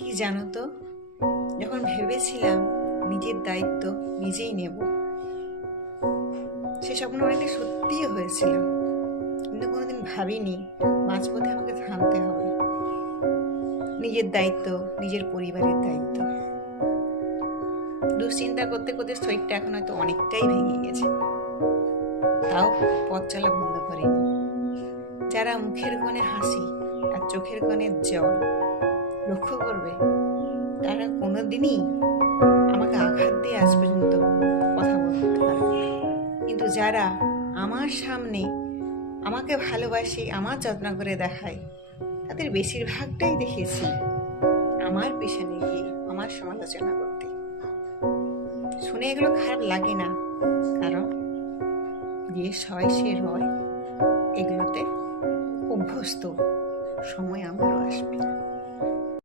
কি জানো তো, যখন ভেবেছিলাম নিজের দায়িত্ব নিজেই নেব, সে স্বপ্ন অনেকটা সত্যিই হয়েছিল। কিন্তু কোনোদিন ভাবিনি মাঝপথে আমাকে থামতে হবে। নিজের দায়িত্ব, নিজের পরিবারের দায়িত্ব। দুশ্চিন্তা করতে করতে শরীরটা এখন হয়তো অনেকটাই ভেঙে গেছে, তাও পথ চলা বন্ধ করেনি। যারা মুখের কোণে হাসি আর চোখের কোণে জল লক্ষ্য করবে, তারা কোনোদিনই আমাকে আঘাত দিয়ে আজ পর্যন্ত কথা বলতে পারবে। কিন্তু যারা আমার সামনে আমাকে ভালোবাসে, আমার যত্ন করে দেখায়, তাদের বেশিরভাগটাই দেখেছি আমার পেছনে গিয়ে আমার সমালোচনা করতে। শুনে এগুলো খারাপ লাগে না, কারণ যে সয় সে রয় এগুলোতে অভ্যস্ত। সময় আমারও আসবে।